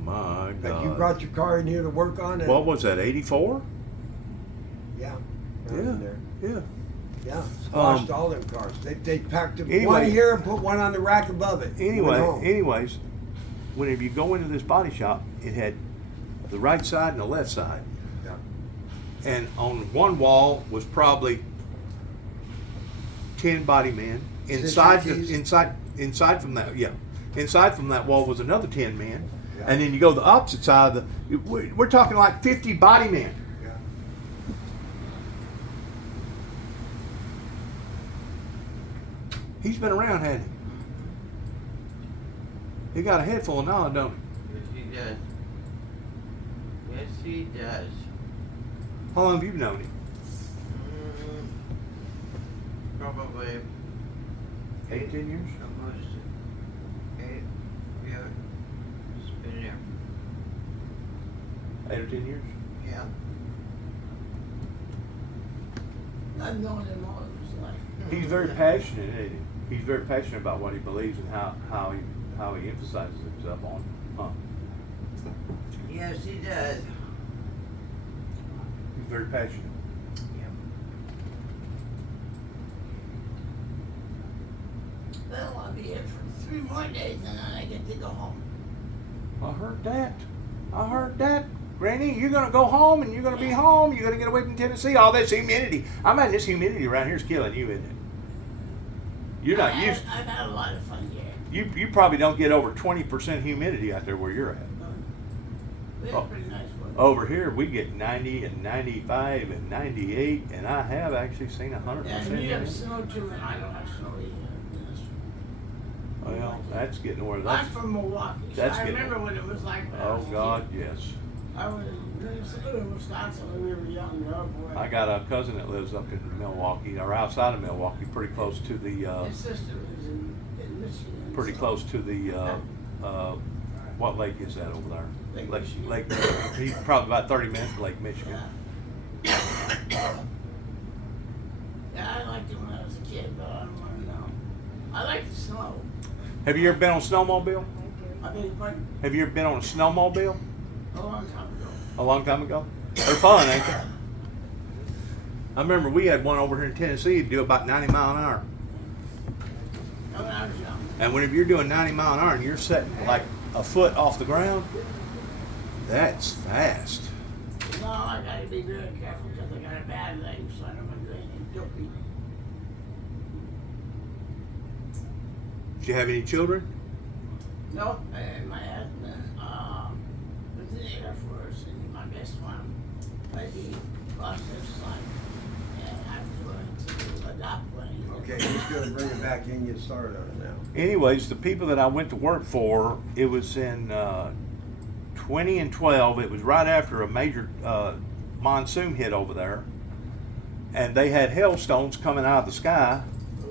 my Like you God. brought your car in here to work on it. What was that, 84? Yeah. Yeah. In there. Yeah. Yeah. Squashed all them cars. They packed them one Anyway. here and put one on the rack above it. Went home. Anyways, whenever you go into this body shop, it had the right side and the left side. Yeah. And on one wall was probably 10 body men. Inside from that, yeah. Inside from that wall was another 10 men. Yeah. And then you go to the opposite side of the, we're talking like 50 body men. Yeah. He's been around, hasn't he? He got a head full of knowledge, don't he? Yes, he does. Yes, he does. How long have you known him? Probably 18 years? almost 8. Yeah, it's been there. 8 or 10 years? Yeah. I've known him all his life. He's very passionate, isn't he? He's very passionate about what he believes and how he emphasizes himself on. Huh? Yes, he does. He's very passionate. Well, I'll be here for 3 more days and then I get to go home. I heard that. Granny, you're gonna go home and you're gonna be home. You're gonna get away from Tennessee. All this humidity. I mean, this humidity around here is killing you, isn't it? You're not used. I've had a lot of fun here. You probably don't get over 20% humidity out there where you're at. We had pretty nice weather. Over here, we get 90 and 95 and 98, and I have actually seen 100%. Yeah, and you have humidity. snow too, and I don't have snow either. Well, that's getting where I'm that's. from Milwaukee, so that's I getting- remember when it was like that. Oh God, yes. I was in Minnesota, Wisconsin when we were young. Oh boy. I got a cousin that lives up in Milwaukee, or outside of Milwaukee, pretty close to the, My sister lives in Michigan. pretty so- close to the, what lake is that over there? Lake Michigan. Lake, he's probably about 30 minutes from Lake Michigan. Yeah. Yeah, I liked it when I was a kid, but I don't want to know. I like the snow. Have you ever been on a snowmobile? I beg your pardon? Have you ever been on a snowmobile A long time ago. a long time ago? They're fun, ain't they? I remember we had one over here in Tennessee do about 90 mile an hour. When I was young. And whenever you're doing 90 mile an hour and you're setting like a foot off the ground, that's fast. No, I gotta be very careful because I got a bad leg, so I don't want to do anything dopey. Do you have any children? Nope, and my husband was in the Air Force, and my best one, but he lost his son, and I was going to adopt one. Okay, he's gonna bring it back in, get started on it now. Anyways, the people that I went to work for, it was in 20 and 12. It was right after a major monsoon hit over there, and they had hailstones coming out of the sky,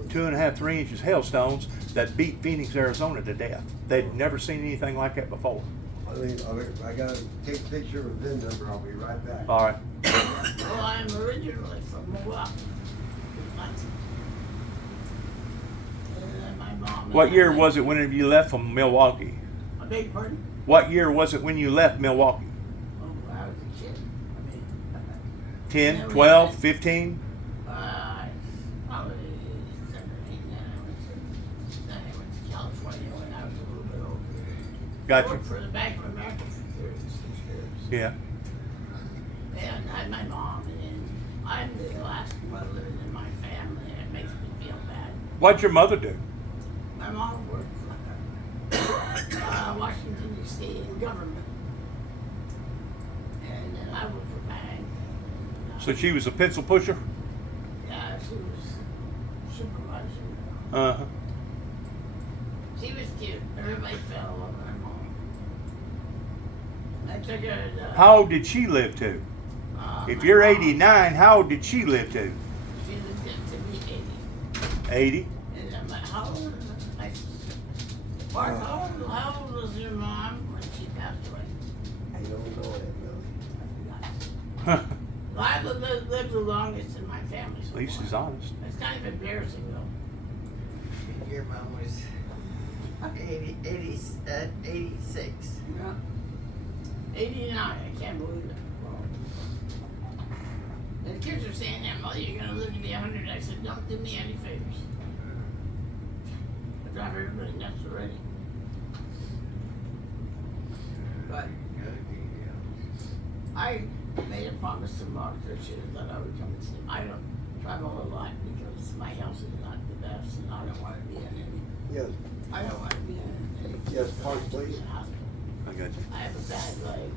2.5, 3 inches hailstones that beat Phoenix, Arizona to death. They'd never seen anything like that before. I gotta take a picture of the VIN number, I'll be right back. All right. Well, I'm originally from Milwaukee. And then my mom. and What year I- was it whenever you left from Milwaukee? I beg your pardon? What year was it when you left Milwaukee? Oh, when I was a kid. I mean, 10, 12, 15? probably 7 or 8. Then I went to California when I was a little bit older. I Gotcha. worked for the Bank of America for 36 years. Yeah. And I had my mom, and then I'm the last one living in my family, and it makes me feel bad. What'd your mother do? My mom worked for Washington, D.C. in government. And then I worked for bank. And, So she was a pencil pusher? yeah, she was supervisor. Uh-huh. She was cute. Everybody fell over my mom. I took her to... How old did she live to? If my you're mom, 89, how old did she live to? She lived to be 80. 80? And I'm like, how old is my sister? Mark, how old was your mom when she passed away? I don't know it, I forgot. I lived the longest in my family. So At least he's far. honest. It's kind of embarrassing though. Your mom was 86. Yeah. 89, I can't believe it. And the kids are saying that, Mother, you're gonna live to be 100. I said, don't do me any favors. I drive everybody nuts already. But I made a promise to Mark this year that I would come and see him. I don't travel a lot because my health is not the best, and I don't want to be in any. Yes, I don't want to be in any. Yes, Park, please. hospital. I got you. I have a bad leg.